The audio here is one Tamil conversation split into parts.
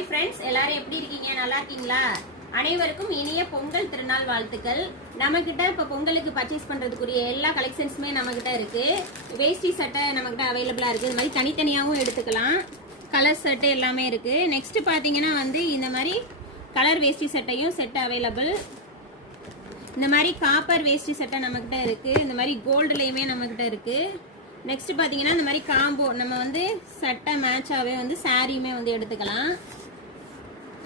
ஹாய் ஃப்ரெண்ட்ஸ் எல்லாரும் எப்படி இருக்கீங்க? நல்லா இருக்கீங்களா? அனைவருக்கும் இனிய பொங்கல் திருநாள் வாழ்த்துக்கள். நம்ம கிட்ட இப்ப பொங்கலுக்கு பர்ச்சேஸ் பண்றதுக்குரிய எல்லா கலெக்ஷன்ஸுமே நம்ம கிட்ட இருக்கு. வேஷ்டி சட்டை நம்ம கிட்ட அவைலபிளா இருக்கு. இது மாதிரி தனித்தனியாகவும் எடுத்துக்கலாம். கலர் சட்டை எல்லாமே இருக்கு. நெக்ஸ்ட் பாத்தீங்கன்னா வந்து இந்த மாதிரி கலர் வேஷ்டி சட்டையும் செட் அவைலபிள் இந்த மாதிரி காப்பர் வேஷ்டி சட்டை நம்மக்கிட்ட இருக்கு. இந்த மாதிரி கோல்டுலேயுமே நம்மக்கிட்ட இருக்கு. நெக்ஸ்ட் பார்த்தீங்கன்னா இந்த மாதிரி காம்போ நம்ம வந்து சட்டை மேட்சாகவே வந்து சாரியுமே வந்து எடுத்துக்கலாம்.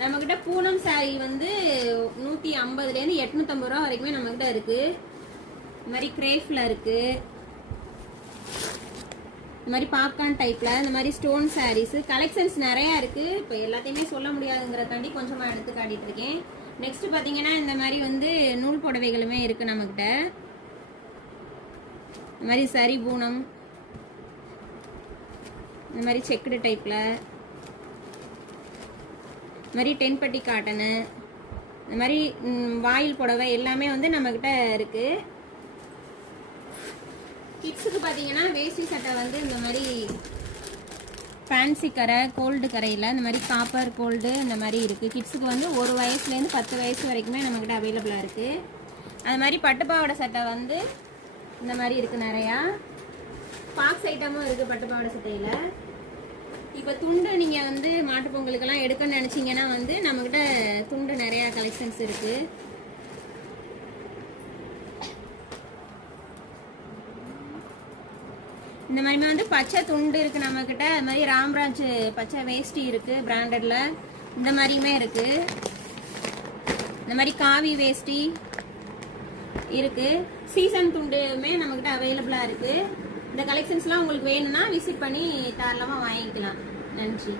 நம்மக்கிட்ட பூனம் saree வந்து நூற்றி ஐம்பதுலேருந்து எட்நூற்றம்பது ரூபா வரைக்குமே நம்மக்கிட்ட இருக்கு. இந்த மாதிரி கிரேஃபில் இருக்கு. இந்த மாதிரி பாப்கார்ன் டைப்பில் இந்த மாதிரி ஸ்டோன் சாரீஸ் கலெக்ஷன்ஸ் நிறையா இருக்குது இப்போ எல்லாத்தையுமே சொல்ல முடியாதுங்கிறக்காண்டி கொஞ்சமாக எடுத்து காட்டிட்டு இருக்கேன். நெக்ஸ்ட் பார்த்தீங்கன்னா இந்த மாதிரி வந்து நூல் புடவைகளுமே இருக்குது நம்மக்கிட்ட இந்த மாதிரி சரி பூனம். இந்த மாதிரி செக்குடு டைப்பில் இந்த மாதிரி டென்பட்டி காட்டனு இந்த மாதிரி வாயில் புடவை எல்லாமே வந்து நம்மக்கிட்ட இருக்குது கிட்ஸுக்கு பார்த்தீங்கன்னா வேஷ்டி சட்டை வந்து இந்த மாதிரி ஃபேன்சி கரை கோல்டு கரையில் இந்த மாதிரி காப்பர் கோல்டு இந்த மாதிரி இருக்குது கிட்ஸுக்கு வந்து ஒரு வயசுலேருந்து பத்து வயசு வரைக்குமே நம்மக்கிட்ட அவைலபிளாக இருக்குது அது மாதிரி பட்டுப்பாவோட சட்டை வந்து இந்த மாதிரி இருக்குது நிறையா. பாக்ஸ் ஐட்டமும் இருக்குது பட்டுப்பாவோட சட்டையில். இப்போ துண்டு நீங்கள் வந்து எடுக்கணும்னு வந்து நம்மக்கிட்ட துண்டு நிறையா கலெக்ஷன்ஸ் இருக்குது இந்த மாதிரி வந்து பச்சை துண்டு இருக்கு நம்ம கிட்ட அது மாதிரி ராம்ராஜ் பச்சை வேஷ்டி இருக்கு பிராண்டட்ல இந்த மாதிரியுமே இருக்கு. இந்த மாதிரி காவி வேஷ்டி இருக்கு. சீசன் துண்டுமே நம்ம கிட்ட அவைலபிளா இருக்கு. இந்த கலெக்ஷன்ஸ்லாம் உங்களுக்கு வேணும்னா விசிட் பண்ணி தாராளமாக வாங்கிக்கலாம். நன்றி.